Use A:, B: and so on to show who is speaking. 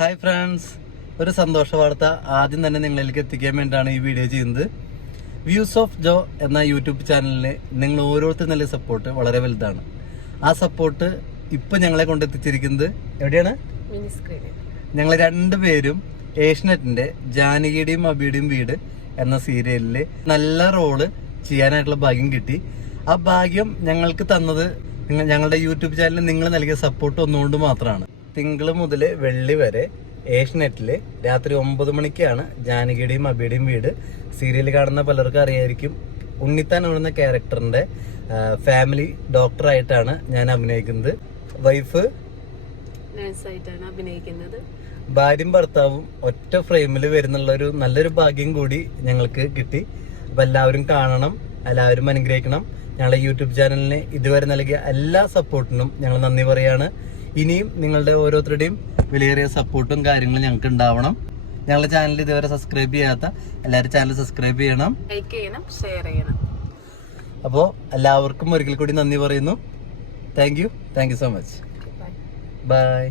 A: Hi friends. ഒരു സന്തോഷ വാർത്ത ആദ്യം തന്നെ നിങ്ങളിലേക്ക് എത്തിക്കാൻ വേണ്ടിയാണ് ഈ വീഡിയോ ചെയ്യുന്നത്. വ്യൂസ് ഓഫ് ജോ എന്ന യൂട്യൂബ് ചാനലിന് നിങ്ങൾ ഓരോരുത്തരും നല്ല സപ്പോർട്ട് വളരെ വലുതാണ്. ആ സപ്പോർട്ട് ഇപ്പം ഞങ്ങളെ കൊണ്ടെത്തിച്ചിരിക്കുന്നത് എവിടെയാണ്?
B: മിനി സ്ക്രീനിൽ
A: ഞങ്ങൾ രണ്ടുപേരും ഏഷ്യനെറ്റിന്റെ ജാനകിയുടെയും അബിയുടെയും വീട് എന്ന സീരിയലിൽ നല്ല റോൾ ചെയ്യാനായിട്ടുള്ള ഭാഗ്യം കിട്ടി. ആ ഭാഗ്യം ഞങ്ങൾക്ക് തന്നത് ഞങ്ങളുടെ യൂട്യൂബ് ചാനലിൽ നിങ്ങൾ നൽകിയ സപ്പോർട്ട് ഒന്നുകൊണ്ട് മാത്രമാണ്. തിങ്കൾ മുതൽ വെള്ളി വരെ ഏഷ്യനെറ്റിൽ രാത്രി ഒമ്പത് മണിക്കാണ് ജാനകിയുടെയും അബിയുടെയും വീട്. സീരിയൽ കാണുന്ന പലർക്കും അറിയായിരിക്കും. ഉണ്ണിത്താൻ എന്ന ക്യാരക്ടറിന്റെ ഫാമിലി ഡോക്ടറായിട്ടാണ് ഞാൻ അഭിനയിക്കുന്നത്. വൈഫ്?
B: നഴ്സായിട്ടാണ് അഭിനയിക്കുന്നത്.
A: ഭാര്യയും ഭർത്താവും ഒറ്റ ഫ്രെയിമിൽ വരുന്നുള്ള ഒരു നല്ലൊരു ഭാഗ്യം കൂടി ഞങ്ങൾക്ക് കിട്ടി. അപ്പൊ എല്ലാവരും കാണണം എല്ലാവരും അനുഗ്രഹിക്കണം. ഞങ്ങളുടെ യൂട്യൂബ് ചാനലിന് ഇതുവരെ നൽകിയ എല്ലാ സപ്പോർട്ടിനും ഞങ്ങൾ നന്ദി പറയാണ്. ഇനിയും നിങ്ങളുടെ ഓരോരുത്തരുടെയും വിലയേറിയ സപ്പോർട്ടും കാര്യങ്ങളും ഞങ്ങൾക്ക് ഉണ്ടാവണം. ഞങ്ങളുടെ ചാനൽ ഇതുവരെ സബ്സ്ക്രൈബ് ചെയ്യാത്ത എല്ലാവരും ചാനൽ സബ്സ്ക്രൈബ് ചെയ്യണം.
B: ലൈക്ക് ചെയ്യണം ഷെയർ ചെയ്യണം.
A: അപ്പോൾ എല്ലാവർക്കും ഒരിക്കൽ കൂടി നന്ദി പറയുന്നു. Thank you thank you so much
B: bye
A: bye